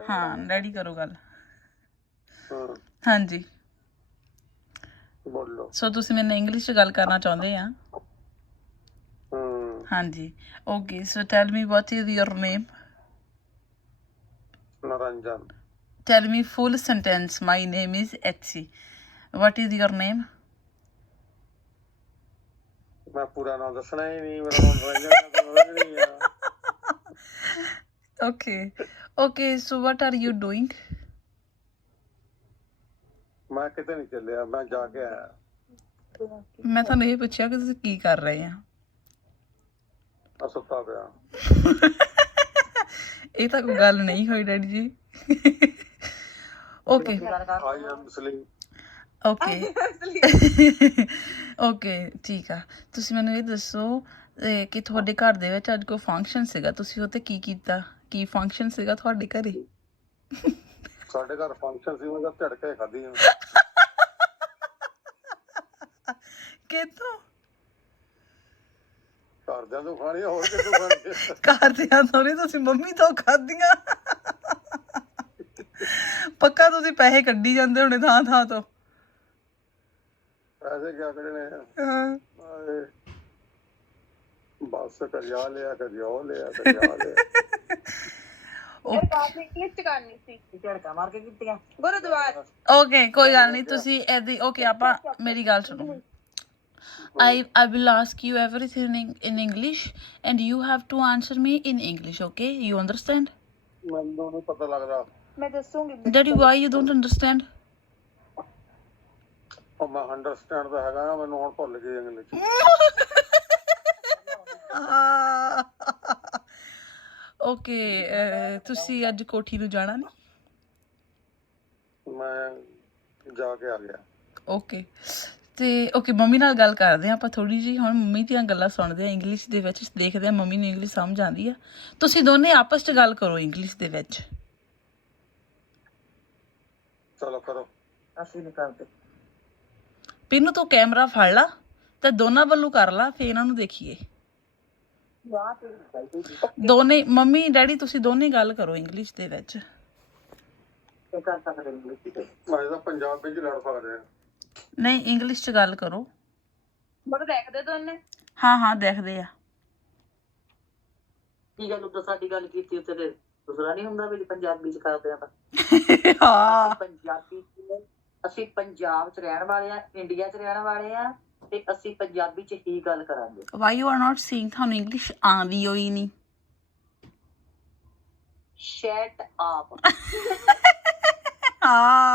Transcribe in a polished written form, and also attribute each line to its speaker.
Speaker 1: ਹਾਂ ਡੈਡੀ ਕਰੋ ਗੱਲ।
Speaker 2: ਹਾਂ
Speaker 1: ਹਾਂਜੀ
Speaker 2: ਬੋਲੋ।
Speaker 1: ਸੋ ਤੁਸੀਂ ਮੇਰੇ ਨਾਲ ਇੰਗਲਿਸ਼ 'ਚ ਗੱਲ ਕਰਨਾ ਚਾਹੁੰਦੇ ਆ? ਹਾਂਜੀ okay so tell me what is your name?
Speaker 2: Niranjan.
Speaker 1: Tell me full sentence. My name is Etsy. What is your name?
Speaker 2: ਮੈਂ ਪੂਰਾ ਨਾਮ ਦੱਸਣਾ ਹੀ ਨਹੀਂ, ਮੇਰਾ ਨਾਮ ਨਰੰਜਨ ਤਾਂ ਨਹੀਂ ਆ।
Speaker 1: Okay. Okay, so what are you doing?
Speaker 2: ਮੈਂ ਕਿਤੇ ਨਹੀਂ ਚੱਲਿਆ, ਮੈਂ ਜਾ ਕੇ ਆਇਆ।
Speaker 1: ਮੈਂ ਤੁਹਾਨੂੰ ਇਹ ਪੁੱਛਿਆ ਕਿ ਤੁਸੀਂ ਕੀ ਕਰ ਰਹੇ ਆ?
Speaker 2: ਆ ਸੁੱਤਾ ਪਿਆ।
Speaker 1: ਇਹ ਤਾਂ ਕੋਈ ਗੱਲ ਨਹੀਂ ਹੋਈ daddy ji. Okay
Speaker 2: I am sleep.
Speaker 1: Okay okay ਠੀਕ ਆ। ਤੁਸੀਂ ਮੈਨੂੰ ਇਹ ਦੱਸੋ ਕਿ ਤੁਹਾਡੇ ਘਰ ਦੇ ਵਿੱਚ ਅੱਜ ਕੋਈ ਫੰਕਸ਼ਨ ਸੀਗਾ, ਤੁਸੀਂ ਉਹ 'ਤੇ ਕੀ ਕੀਤਾ? ਕੀ ਫੰਕਸ਼ਨ ਸੀਗਾ ਤੁਹਾਡੇ ਘਰੇ?
Speaker 2: ਸਾਡੇ ਘਰ ਫੰਕਸ਼ਨ ਸੀ, ਮੈਂ ਤਾਂ ਝੜਕੇ ਖਾਧੀ ਆ।
Speaker 1: ਕਿੱਥੋਂ?
Speaker 2: ਘਰਦਿਆਂ ਤੋਂ ਖਾਣੀ ਆ, ਹੋਰ ਕਿੱਥੋਂ ਖਾਣੀ ਆ?
Speaker 1: ਘਰਦਿਆਂ ਤੋਂ ਨਹੀਂ, ਤੁਸੀਂ ਮੰਮੀ ਤੋਂ ਖਾਧੀਆਂ। ਪੱਕਾ ਤੁਸੀਂ ਪੈਸੇ ਕੱਢੀ ਜਾਂਦੇ ਹੋਣੇ ਥਾਂ ਥਾਂ ਤੋਂ।
Speaker 2: ਪੈਸੇ ਕਿਆ ਕੱਢਣੇ ਆ?
Speaker 1: ਹਾਂ
Speaker 2: ਆਏ, ਬਸ ਕਦੀ ਆ ਲਿਆ, ਕਦੀ ਉਹ ਲਿਆ, ਕਦੀ ਆ ਲਿਆ।
Speaker 1: ਓਕੇ ਕੋਈ ਗੱਲ ਨਹੀਂ, ਤੁਸੀਂ ਏਦੀ ਓਕੇ ਆਪਾਂ ਮੇਰੀ ਗੱਲ ਸੁਣੋ। I will ask you everything in English and you have to answer me in English, okay? You understand?
Speaker 2: ਮੈਨੂੰ ਨਹੀਂ ਪਤਾ ਲੱਗਦਾ।
Speaker 3: ਮੈਂ ਦੱਸੂਗੀ।
Speaker 1: Daddy, why you don't understand?
Speaker 2: ਉਹ ਮੈਂ ਅੰਡਰਸਟੈਂਡ ਤਾਂ ਹੈਗਾ, ਮੈਨੂੰ ਹੁਣ ਭੁੱਲ ਗਈ ਇੰਗਲਿਸ਼।
Speaker 1: ਓਕੇ ਤੁਸੀਂ ਅੱਜ ਕੋਠੀ ਨੂੰ ਜਾਣਾ ਨਹੀਂ?
Speaker 2: ਮੈਂ ਜਾ ਕੇ ਆ ਗਿਆ।
Speaker 1: ਓਕੇ ਤੇ ਓਕੇ ਮੰਮੀ ਨਾਲ ਗੱਲ ਕਰਦੇ ਹਾਂ ਆਪਾਂ ਥੋੜੀ ਜਿਹੀ। ਹੁਣ ਮੰਮੀ ਦੀਆਂ ਗੱਲਾਂ ਸੁਣਦੇ ਆ ਇੰਗਲਿਸ਼ ਦੇ ਵਿੱਚ, ਦੇਖਦੇ ਆ ਮੰਮੀ ਨੂੰ ਇੰਗਲਿਸ਼ ਸਮਝ ਆਉਂਦੀ ਆ। ਤੁਸੀਂ ਦੋਨੇ ਆਪਸ 'ਚ ਗੱਲ ਕਰੋ ਇੰਗਲਿਸ਼ ਦੇ ਵਿੱਚ।
Speaker 2: ਚਲੋ ਕਰੋ।
Speaker 3: ਅਸੀਂ ਨਹੀਂ ਕਰਦੇ।
Speaker 1: ਪਿੰਨੂ ਤੂੰ ਕੈਮਰਾ ਫੜ ਲਾ ਤੇ ਦੋਨਾਂ ਵੱਲੋਂ ਕਰ ਲਾ, ਫੇਰ ਇਹਨਾਂ ਨੂੰ ਦੇਖੀਏ। ਦੋਨੇ ਮੰਮੀ ਡੈਡੀ ਤੁਸੀਂ ਦੋਨੇ ਗੱਲ ਕਰੋ ਇੰਗਲਿਸ਼ ਦੇ ਵਿੱਚ।
Speaker 2: ਮੈਂ ਤਾਂ ਪੰਜਾਬ ਵਿੱਚ ਲੜ ਸਕਦੇ ਆ।
Speaker 1: ਨਹੀਂ ਇੰਗਲਿਸ਼ 'ਚ ਗੱਲ ਕਰੋ।
Speaker 3: ਮੈਨੂੰ ਦੇਖਦੇ ਦੋਨੇ।
Speaker 1: ਹਾਂ ਹਾਂ ਦੇਖਦੇ ਆ।
Speaker 3: ਕੀ ਗੱਲ ਉੱਤੇ ਸਾਡੀ ਗੱਲ ਕੀਤੀ, ਉੱਤੇ ਤੇ ਦੂਸਰਾ ਨਹੀਂ ਹੁੰਦਾ ਵੀ ਪੰਜਾਬੀ 'ਚ ਕਰਦੇ ਆ ਤਾਂ।
Speaker 1: ਹਾਂ
Speaker 3: ਪੰਜਾਬੀ ਅਸੀਂ ਪੰਜਾਬ 'ਚ ਰਹਿਣ ਵਾਲੇ ਆ, ਇੰਡੀਆ 'ਚ ਰਹਿਣ ਵਾਲੇ ਆ ਤੇ ਅਸੀਂ ਪੰਜਾਬੀ 'ਚ ਹੀ ਗੱਲ ਕਰਾਂਗੇ।
Speaker 1: Why you are not saying ਤੁਹਾਨੂੰ ਇੰਗਲਿਸ਼ ਆਉਂਦੀ ਹੋਈ ਨਹੀਂ?
Speaker 3: Shut up.
Speaker 1: ਹਾਂ